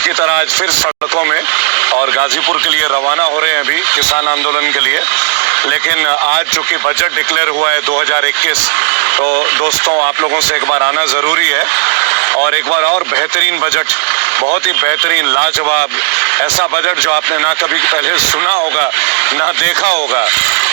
रोज की तरह आज फिर सड़कों में और गाजीपुर के लिए रवाना हो रहे हैं अभी किसान आंदोलन के लिए। लेकिन आज चूँकि बजट डिक्लेयर हुआ है 2021, तो दोस्तों आप लोगों से एक बार आना ज़रूरी है और एक बार और बेहतरीन बजट, बहुत ही बेहतरीन लाजवाब ऐसा बजट जो आपने ना कभी पहले सुना होगा ना देखा होगा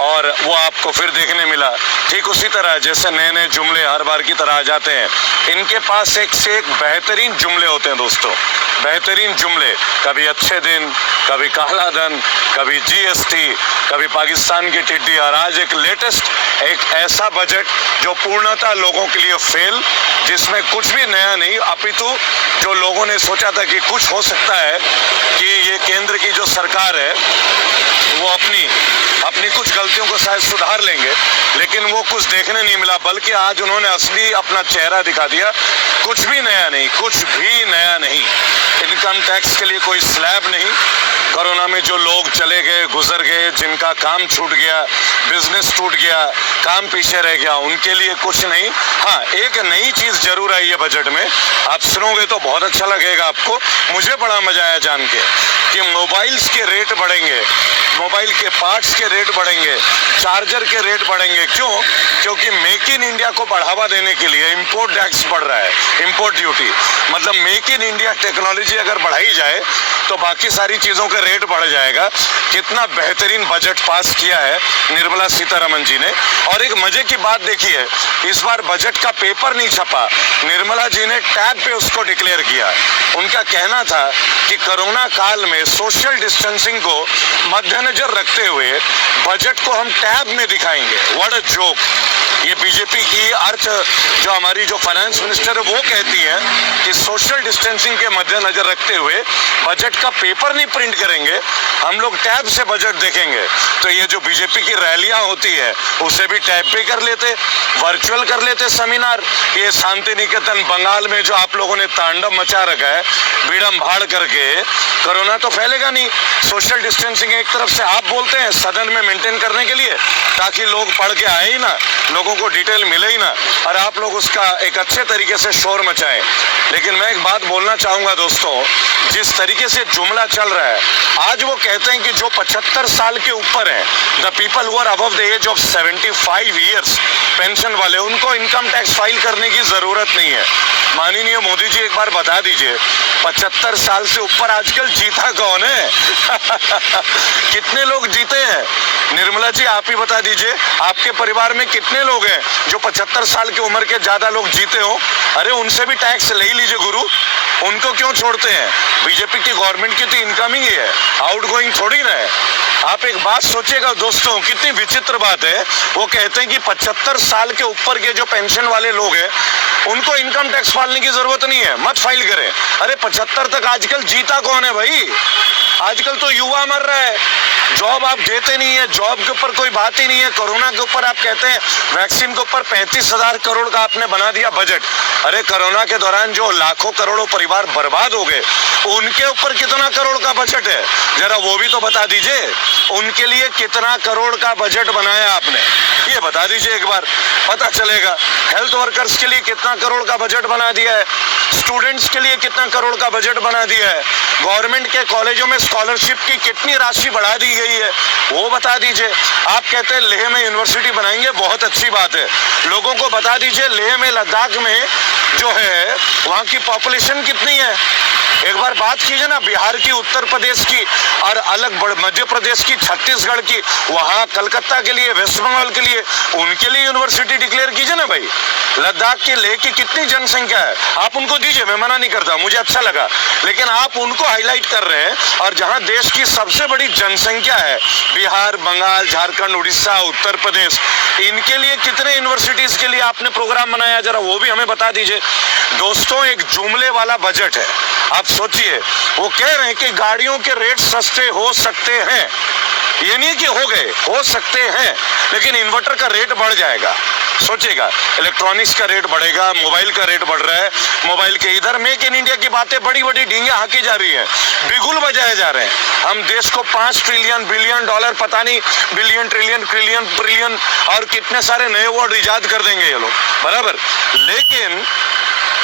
और वो आपको फिर देखने मिला। ठीक उसी तरह जैसे नए नए जुमले हर बार की तरह आ जाते हैं, इनके पास एक से एक बेहतरीन जुमले होते हैं दोस्तों, बेहतरीन जुमले। कभी अच्छे दिन, कभी काला धन, कभी जीएसटी, कभी पाकिस्तान की टिड्डी और आज एक लेटेस्ट एक ऐसा बजट जो पूर्णतः लोगों के लिए फेल, जिसमें कुछ भी नया नहीं, अपितु जो लोगों ने सोचा था कि कुछ हो सकता है कि ये केंद्र की जो सरकार है वो अपनी कुछ गलतियों को शायद सुधार लेंगे, लेकिन वो कुछ देखने नहीं मिला, बल्कि आज उन्होंने असली अपना चेहरा दिखा दिया। कुछ भी नया नहीं, कुछ भी नया नहीं। इनकम टैक्स के लिए कोई स्लैब नहीं। कोरोना में जो लोग चले गए, गुजर गए, जिनका काम छूट गया, बिजनेस टूट गया, काम पीछे रह गया, उनके लिए कुछ नहीं। हाँ, एक नई चीज जरूर आई है बजट में, आप सुनोगे तो बहुत अच्छा लगेगा आपको। मुझे बड़ा मजा आया जान के कि मोबाइल्स के रेट बढ़ेंगे, मोबाइल के पार्ट्स के रेट बढ़ेंगे, चार्जर के रेट बढ़ेंगे। क्यों? क्योंकि मेक इन इंडिया को बढ़ावा देने के लिए इंपोर्ट टैक्स बढ़ रहा है, इंपोर्ट ड्यूटी। मतलब मेक इन इंडिया टेक्नोलॉजी अगर बढ़ाई जाए तो बाकी सारी चीजों का रेट बढ़ जाएगा। कितना बेहतरीन बजट पास किया है निर्मला सीतारमण जी ने। और एक मजे की बात देखिए, इस बार बजट का पेपर नहीं छपा, निर्मला जी ने टैब पे उसको डिक्लेयर किया। उनका कहना था कि कोरोना काल में सोशल डिस्टेंसिंग को मद्देनजर रखते हुए बजट को हम टैब में दिखाएंगे। What a joke. ये बीजेपी की अर्थ जो हमारी जो फाइनेंस मिनिस्टर है वो कहती है कि सोशल डिस्टेंसिंग के मद्देनजर रखते हुए बजट का पेपर नहीं प्रिंट करेंगे, हम लोग टैब से बजट देखेंगे। तो ये जो बीजेपी की रैलियां होती है उसे भी टैब पे कर लेते, वर्चुअल कर लेते सेमिनार। ये शांति निकेतन बंगाल में जो आप लोगों ने तांडव मचा रखा है बीड़म भाड़ करके, कोरोना तो फैलेगा नहीं। सोशल डिस्टेंसिंग एक तरफ से आप बोलते हैं सदन में मेंटेन करने के लिए ताकि लोग पढ़ के आए ही ना, लोगों को डिटेल मिले ही ना, और आप लोग उसका एक अच्छे तरीके से शोर मचाएं। लेकिन मैं एक बात बोलना चाहूंगा दोस्तों, जिस तरीके से जुमला चल रहा है, आज वो कहते हैं कि जो 75 साल के ऊपर हैं, the people who are above the age of 75 years, pension वाले, उनको इनकम टैक्स फाइल करने की जरूरत नहीं है। माननीय मोदी जी एक बार बता दीजिए 75 साल से ऊपर आजकल जीता कौन है? कितने लोग जीते हैं? निर्मला जी आप ही बता दीजिए, आपके परिवार में कितने लोग हैं जो 75 साल की उम्र के ज्यादा लोग जीते हो? अरे उनसे भी टैक्स ले लीजिए गुरु, उनको क्यों छोड़ते हैं? बीजेपी की गवर्नमेंट की तो इनकमिंग ही है, आउट गोइंग थोड़ी ना है। आप एक बात सोचिएगा दोस्तों, कितनी विचित्र बात है। वो कहते हैं कि 75 साल के ऊपर के जो पेंशन वाले लोग हैं उनको इनकम टैक्स फाइलने की जरूरत नहीं है, मत फाइल करें। अरे 75 तक आजकल जीता कौन है भाई? आजकल तो युवा मर रहा है, जॉब आप देते नहीं है, जॉब के ऊपर कोई बात ही नहीं है। कोरोना के ऊपर आप कहते हैं, वैक्सीन के ऊपर 35,000 करोड़ का आपने बना दिया बजट। अरे कोरोना के दौरान जो लाखों करोड़ों परिवार बर्बाद हो गए, उनके ऊपर कितना करोड़ का बजट है? जरा वो भी तो बता दीजिए, उनके लिए कितना करोड़ का बजट बनाया आपने, ये बता दीजिए एक बार, पता चलेगा। हेल्थ वर्कर्स के लिए कितना करोड़ का बजट बना दिया है, स्टूडेंट्स के लिए कितना करोड़ का बजट बना दिया है, गवर्नमेंट के कॉलेजों में स्कॉलरशिप की कितनी राशि बढ़ा दी गई है, वो बता दीजिए। आप कहते हैं लेह में यूनिवर्सिटी बनाएंगे, बहुत अच्छी बात है। लोगों को बता दीजिए लेह में, लद्दाख में जो है वहाँ की पॉपुलेशन कितनी है? एक बार बात कीजिए ना, बिहार की, उत्तर प्रदेश की और अलग मध्य प्रदेश की, छत्तीसगढ़ की, वहां कलकत्ता के लिए, वेस्ट बंगाल के लिए, उनके लिए यूनिवर्सिटी डिक्लेयर कीजिए ना भाई। लद्दाख के लेह की कितनी जनसंख्या है, आप उनको दीजिए, मैं मना नहीं करता, मुझे अच्छा लगा, लेकिन आप उनको हाईलाइट कर रहे हैं। और जहां देश की सबसे बड़ी जनसंख्या है, बिहार, बंगाल, झारखंड, उड़ीसा, उत्तर प्रदेश, इनके लिए कितने यूनिवर्सिटीज के लिए आपने प्रोग्राम बनाया, जरा वो भी हमें बता दीजिए। दोस्तों एक जुमले वाला बजट है। आप सोचिए, वो कह रहे हैं कि गाड़ियों के रेट सस्ते हो सकते हैं, ये नहीं कि हो गए, हो सकते हैं, लेकिन इन्वर्टर का रेट बढ़ जाएगा। सोचिएगा, इलेक्ट्रॉनिक्स का रेट बढ़ेगा, मोबाइल का रेट बढ़ रहा है, मोबाइल के इधर मेक इन इंडिया की बातें बड़ी बड़ी डींगे हाकी जा रही है, बिगुल बजाए जा रहे हैं। हम देश को 5 ट्रिलियन बिलियन डॉलर, पता नहीं बिलियन ट्रिलियन ट्रिलियन ट्रिलियन और कितने सारे नए वर्ड इजाद कर देंगे ये लोग, बराबर। लेकिन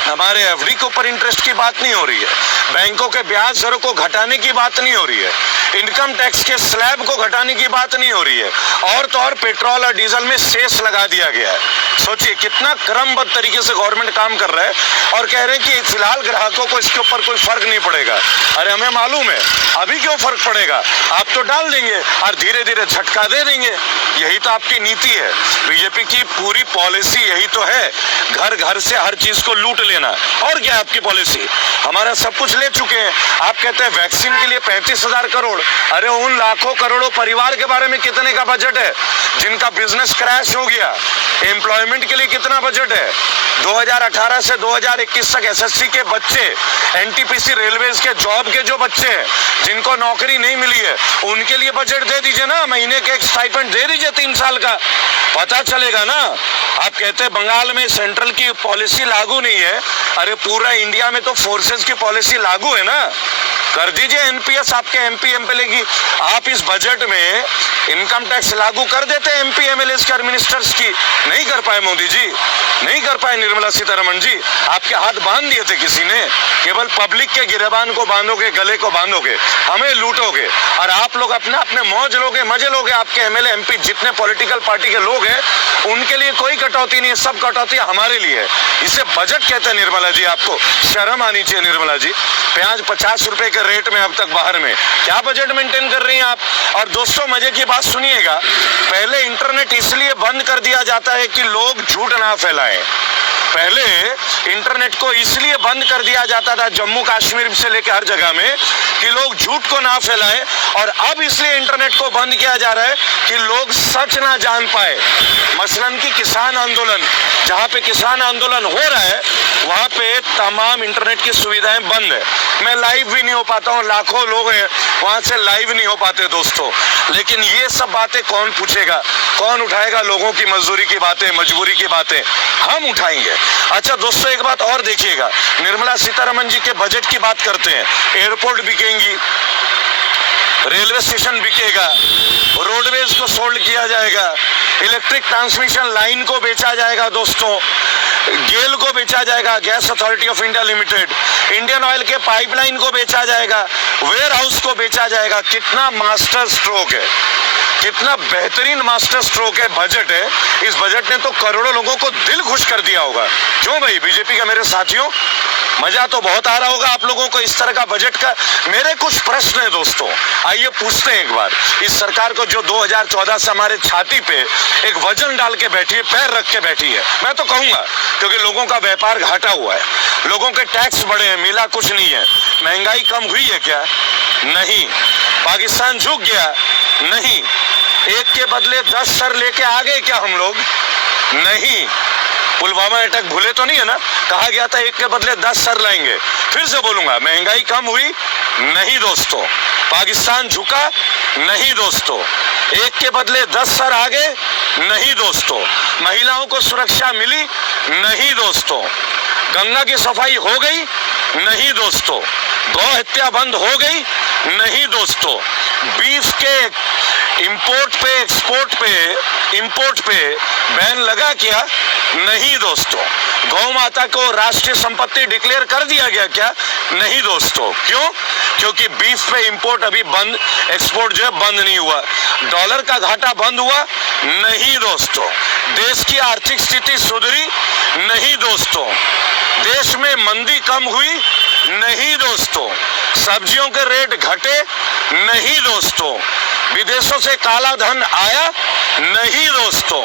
हमारे एफडी के ऊपर इंटरेस्ट की बात नहीं हो रही है, बैंकों के ब्याज दरों को घटाने की बात नहीं हो रही है, इनकम टैक्स के स्लैब को घटाने की बात नहीं हो रही है, और तो और पेट्रोल और डीजल में सेस लगा दिया गया है। सोचिए कितना क्रमबद्ध तरीके से गवर्नमेंट काम कर रहा है, और कह रहे हैं कि फिलहाल ग्राहकों को इसके ऊपर कोई फर्क नहीं पड़ेगा। अरे हमें मालूम है, अभी क्यों फर्क पड़ेगा, आप तो डाल देंगे और धीरे धीरे झटका दे देंगे। यही तो आपकी नीति है, बीजेपी की पूरी पॉलिसी यही तो है, घर घर से हर चीज को लूट लेना। और क्या आपकी पॉलिसी, हमारा सब कुछ ले चुके हैं। आप कहते हैं वैक्सीन के लिए 35,000 करोड़, अरे उन लाखों करोड़ों परिवार के बारे में कितने का बजट है जिनका बिजनेस क्रैश हो गया? एम्प्लॉयमेंट के लिए कितना बजट है? 2018 से 2021 तक एसएससी के बच्चे, एनटीपीसी रेलवेज के जॉब के जो बच्चे हैं जिनको नौकरी नहीं मिली है, उनके लिए बजट दे दीजिए ना, महीने के एक स्टाइपेंड दे दीजिए 3 साल का, पता चलेगा ना। आप कहते हैं बंगाल में सेंट्रल की पॉलिसी लागू नहीं है, अरे पूरा इंडिया में तो फोर्सेस की पॉलिसी लागू है ना, कर दीजिए एनपीएस आपके एमपी एमएलए की। आप इस बजट में इनकम टैक्स लागू कर देते एमपी एमएलए और मिनिस्टर्स की, नहीं कर पाए मोदी जी, नहीं कर पाए निर्मला सीतारमण जी, आपके हाथ बांध दिए थे किसी ने। केवल पब्लिक के गिरेबान को बांधोगे, गले को बांधोगे, हमें लूटोगे, और आप लोग अपने अपने मौज लोगे, मजे लोगे। आपके एमएलए एमपी जितने पॉलिटिकल पार्टी के लोग हैं उनके लिए कोई कटौती नहीं है, सब कटौती हमारे लिए है। इसे बजट कहते हैं निर्मला जी, आपको शर्म आनी चाहिए निर्मला जी। प्याज 50 रुपए के रेट में अब तक बाहर में, क्या बजट मेंटेन कर रही हैं आप? और दोस्तों मजे की बात सुनिएगा, पहले इंटरनेट इसलिए बंद कर दिया जाता है कि लोग झूठ ना फैलाएं। पहले इंटरनेट को इसलिए बंद कर दिया जाता था जम्मू कश्मीर से लेकर हर जगह में कि लोग झूठ को ना फैलाएं, और अब इसलिए इंटरनेट को बंद किया जा रहा है कि लोग सच ना जान पाए। मसलन कि किसान आंदोलन, जहां पे किसान आंदोलन हो रहा है वहां पे तमाम इंटरनेट की सुविधाएं बंद है। मैं लाइव भी नहीं हो पाता हूँ, लाखों लोग हैं वहां से लाइव नहीं हो पाते दोस्तों। लेकिन ये सब बातें कौन पूछेगा, कौन उठाएगा? लोगों की मजदूरी की बातें, मजबूरी की बातें हम उठाएंगे। अच्छा दोस्तों एक बात और देखिएगा, निर्मला सीतारमण जी के बजट की बात करते हैं, एयरपोर्ट बिकेंगी, रेलवे स्टेशन बिकेगा, रोडवेज को सोल्ड किया जाएगा, इलेक्ट्रिक ट्रांसमिशन लाइन को बेचा जाएगा दोस्तों, गेल को बेचा जाएगा, gas authority of India limited, Indian oil के पाइपलाइन को बेचा जाएगा, वेयर हाउस को बेचा जाएगा। कितना मास्टर स्ट्रोक है, कितना बेहतरीन मास्टर स्ट्रोक है बजट है। इस बजट ने तो करोड़ों लोगों को दिल खुश कर दिया होगा। क्यों भाई बीजेपी के मेरे साथियों, मजा तो बहुत आ रहा होगा आप लोगों को इस तरह का बजट का। मेरे कुछ प्रश्न है दोस्तों, आइए पूछते हैं एक बार इस सरकार को जो 2014 से हमारे छाती पे एक वजन डाल के बैठी है, पैर रख के बैठी है। मैं तो कहूंगा क्योंकि लोगों का व्यापार घाटा हुआ है, लोगों के टैक्स बढ़े हैं, मिला कुछ नहीं है। महंगाई कम हुई है क्या? नहीं। पाकिस्तान झुक गया? नहीं। एक के बदले 10 सर लेके आ गए क्या हम लोग? नहीं। पुलवामा अटैक भूले तो नहीं है ना, कहा गया था एक के बदले 10 सर लाएंगे। फिर से बोलूंगा, महंगाई कम हुई? नहीं दोस्तों। पाकिस्तान झुका? नहीं दोस्तों। एक के बदले 10 सर आ गए? नहीं दोस्तों। महिलाओं को सुरक्षा मिली? नहीं दोस्तों। गंगा की सफाई हो गई? नहीं दोस्तों। गौ हत्या बंद हो गई? नहीं दोस्तों। बीफ के इंपोर्ट पे, एक्सपोर्ट पे, इंपोर्ट पे बैन लगा क्या? नहीं दोस्तों। गौ माता को राष्ट्रीय संपत्ति डिक्लेयर कर दिया गया क्या? नहीं दोस्तों। क्यों? क्योंकि बीफ पे इंपोर्ट अभी बंद, एक्सपोर्ट जो है बंद नहीं हुआ। डॉलर का घाटा बंद हुआ? नहीं दोस्तों। देश की आर्थिक स्थिति सुधरी? नहीं दोस्तों। देश में मंदी कम हुई? नहीं दोस्तों। सब्जियों के रेट घटे? नहीं दोस्तों। विदेशों से काला धन आया? नहीं दोस्तों।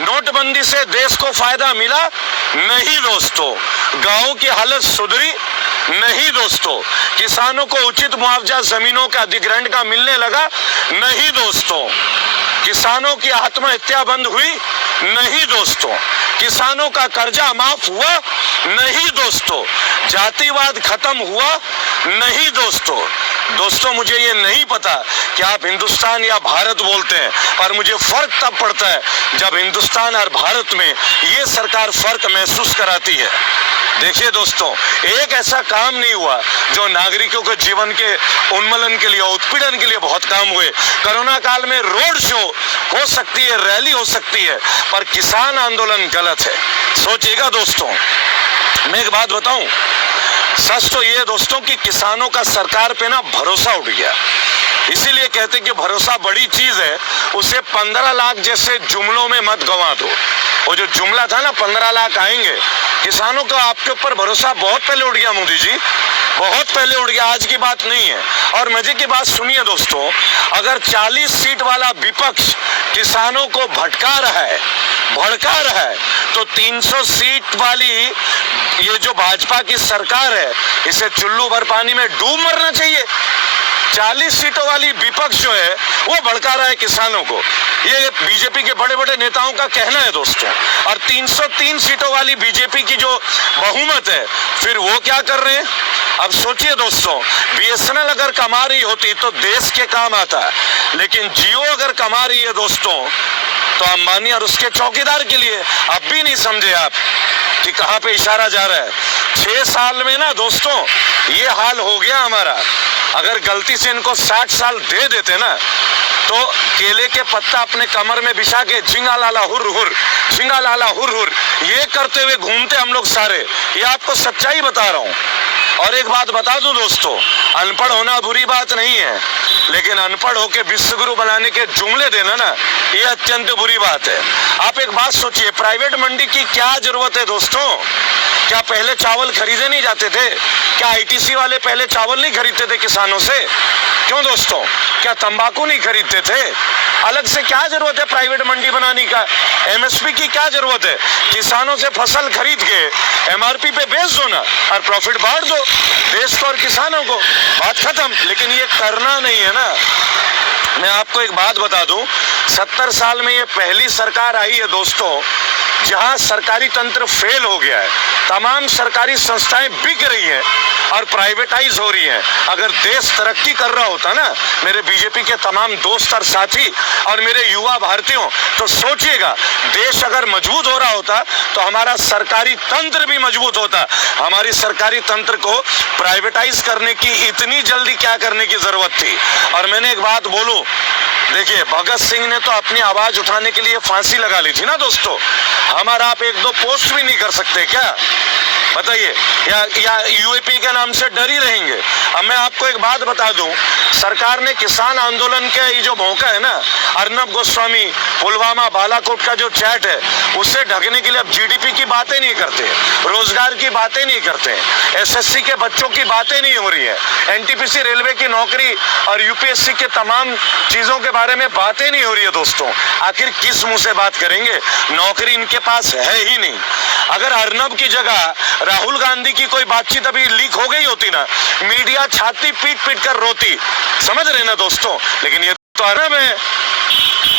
नोटबंदी से देश को फायदा मिला? नहीं दोस्तों। गांवों की हालत सुधरी? नहीं दोस्तों। किसानों को उचित मुआवजा जमीनों के अधिग्रहण का मिलने लगा? नहीं दोस्तों। किसानों की आत्महत्या बंद हुई? नहीं दोस्तों। किसानों का कर्जा माफ हुआ? नहीं दोस्तों। जातिवाद खत्म हुआ? नहीं दोस्तों। दोस्तों मुझे ये नहीं पता कि आप हिंदुस्तान या भारत बोलते हैं, पर मुझे फर्क तब पड़ता है जब हिंदुस्तान और भारत में ये सरकार फर्क महसूस कराती है। देखिए दोस्तों, एक ऐसा काम नहीं हुआ जो नागरिकों के जीवन के उन्मूलन के लिए, उत्पीड़न के लिए बहुत काम हुए। कोरोना काल में रोड शो हो सकती है, रैली हो सकती है, पर किसान आंदोलन गलत है। सोचिएगा दोस्तों, मैं एक बात बताऊं, सच तो ये दोस्तों कि किसानों का सरकार पे ना भरोसा उठ गया। इसीलिए कहते कि भरोसा बड़ी चीज है, उसे 15 लाख जैसे जुमलों में मत गंवा दो। वो जो जुमला था ना 15 लाख आएंगे, किसानों का आपके ऊपर भरोसा बहुत पहले उठ गया मोदी जी, बहुत पहले उठ गया, आज की बात नहीं है। और मजे की बात सुनिए दोस्तों, अगर 40 सीट वाला विपक्ष किसानों को भड़का रहा है तो 300 सीट वाली ये जो भाजपा की सरकार है, इसे चुल्लू भर पानी में डूब मरना चाहिए। 40 सीटों वाली विपक्ष जो है वो भड़का रहा है किसानों को, ये बीजेपी के बड़े बड़े नेताओं का कहना है दोस्तों। और 303 सीटों वाली बीजेपी की जो बहुमत है, फिर वो क्या कर रहे हैं? अब सोचिए दोस्तों, बीएसएनएल अगर कमा रही होती तो देश के काम आता, लेकिन जियो अगर कमा रही है दोस्तों तो अंबानी और उसके चौकीदार के लिए। अब भी नहीं समझे आप कि कहां पे इशारा जा रहा है। 6 साल में ना दोस्तों ये हाल हो गया हमारा। अगर गलती से इनको 60 साल दे देते ना तो केले के पत्ता अपने कमर में बिछा के झिंगा लाला हुर हुर, झिंगा लाला हुर हुर ये करते हुए घूमते हम लोग सारे। ये आपको सच्चाई बता रहा हूं। और एक बात बता दूं दोस्तों, अनपढ़ होना बुरी बात नहीं है, लेकिन अनपढ़ होके विश्वगुरु बनाने के जुमले देना ना, ये अत्यंत बुरी बात है। आप एक बात सोचिए, प्राइवेट मंडी की क्या जरूरत है दोस्तों? क्या पहले चावल खरीदे नहीं जाते थे? क्या आईटीसी वाले पहले चावल नहीं खरीदते थे किसानों से? क्यों दोस्तों? क्या तंबाकू नहीं खरीदते थे? अलग से क्या जरूरत है प्राइवेट मंडी बनाने का? एमएसपी की क्या जरूरत है? किसानों से फसल खरीद के एमआरपी पे बेच दो ना और प्रॉफिट बांट दो देश को और किसानों को, बात खत्म। लेकिन ये करना नहीं है ना। मैं आपको एक बात बता दूं, 70 साल में ये पहली सरकार आई है दोस्तों जहां सरकारी तंत्र फेल हो गया है। तमाम सरकारी संस्थाएं बिक रही हैं और प्राइवेटाइज हो रही हैं। अगर देश तरक्की कर रहा होता ना, मेरे बीजेपी के तमाम दोस्त और साथी और मेरे युवा भारतीयों, तो सोचिएगा, देश अगर मजबूत हो रहा होता तो हमारा सरकारी तंत्र भी मजबूत होता। हमारी सरकारी तंत्र को प्राइवेटाइज करने की इतनी जल्दी क्या करने की जरूरत थी? और मैंने एक बात बोलूं, देखिए भगत सिंह ने तो अपनी आवाज उठाने के लिए फांसी लगा ली थी ना दोस्तों। हमारा आप 1-2 पोस्ट भी नहीं कर सकते क्या? बताइए, या यूएपी के नाम से डर ही रहेंगे? अब मैं आपको एक बात बता दूं, सरकार ने किसान आंदोलन के ये जो मौका है ना, अर्नब गोस्वामी, पुलवामा, बालाकोट का जो चैट है, उसे ढकने के लिए अब जीडीपी की बातें नहीं करते, रोजगार की बातें नहीं करते, एसएससी के बच्चों की बातें नहीं हो रही है, एनटीपीसी रेलवे की नौकरी और यूपीएससी के तमाम चीजों के बारे में बातें नहीं हो रही है दोस्तों। आखिर किस मुंह से बात करेंगे? नौकरी इनके पास है ही नहीं। अगर अर्नब की जगह राहुल गांधी की कोई बातचीत अभी लीक हो गई होती ना, मीडिया छाती पीट पीट कर रोती, समझ रहे ना दोस्तों। लेकिन ये तो अर्नब है,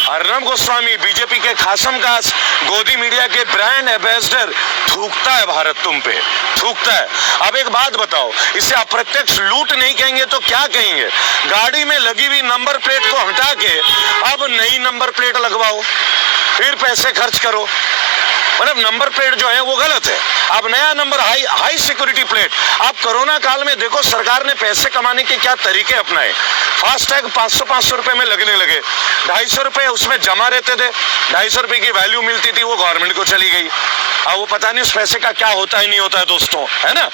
अर्नब गोस्वामी, बीजेपी के खासम खास, गोदी मीडिया के ब्रांड एम्बेसडर। थूकता है भारत तुम पे, थूकता है। अब एक बात बताओ, इसे अप्रत्यक्ष लूट नहीं कहेंगे तो क्या कहेंगे? गाड़ी में लगी हुई नंबर प्लेट को हटा के अब नई नंबर प्लेट लगवाओ, फिर पैसे खर्च करो। मतलब नंबर प्लेट जो है वो गलत है, अब नया नंबर हाई सिक्योरिटी प्लेट। आप कोरोना काल में देखो सरकार ने पैसे कमाने के क्या तरीके अपनाए। फास्टैग 500 रुपए में लगने लगे, 250 रुपए उसमें जमा रहते थे, 250 रुपए की वैल्यू मिलती थी, वो गवर्नमेंट को चली गई। अब वो पता नहीं उस पैसे का क्या होता है नहीं होता है दोस्तों, है ना।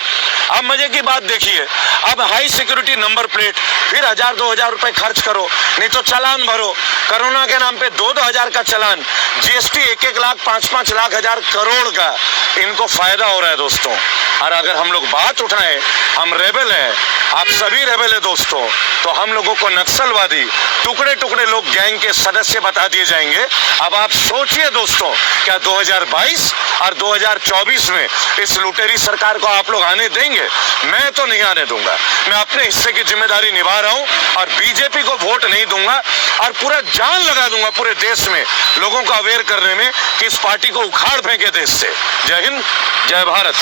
अब मजे की बात देखिए, अब हाई सिक्योरिटी नंबर प्लेट, फिर 1000-2000 रुपए खर्च करो, नहीं तो चालान भरो। कोरोना के नाम पे 2-2 हजार का चालान, जीएसटी 1-1 लाख 5-5 लाख हजार करोड़ का इनको फायदा हो रहा है दोस्तों। और अगर हम लोग बात उठाएं, हम रेबल हैं, आप सभी रेबल है दोस्तों, तो हम लोगों को नक्सलवादी, टुकड़े टुकड़े लोग गैंग के सदस्य बता दिए जाएंगे। अब आप सोचिए दोस्तों, क्या 2022 और 2024 में इस लुटेरी सरकार को आप लोग आने देंगे? मैं तो नहीं आने दूंगा। मैं अपने हिस्से की जिम्मेदारी निभा रहा हूं और बीजेपी को वोट नहीं दूंगा और पूरा जान लगा दूंगा पूरे देश में लोगों को अवेयर करने में कि इस पार्टी को उखाड़ फेंके देश से। जय हिंद, जय भारत।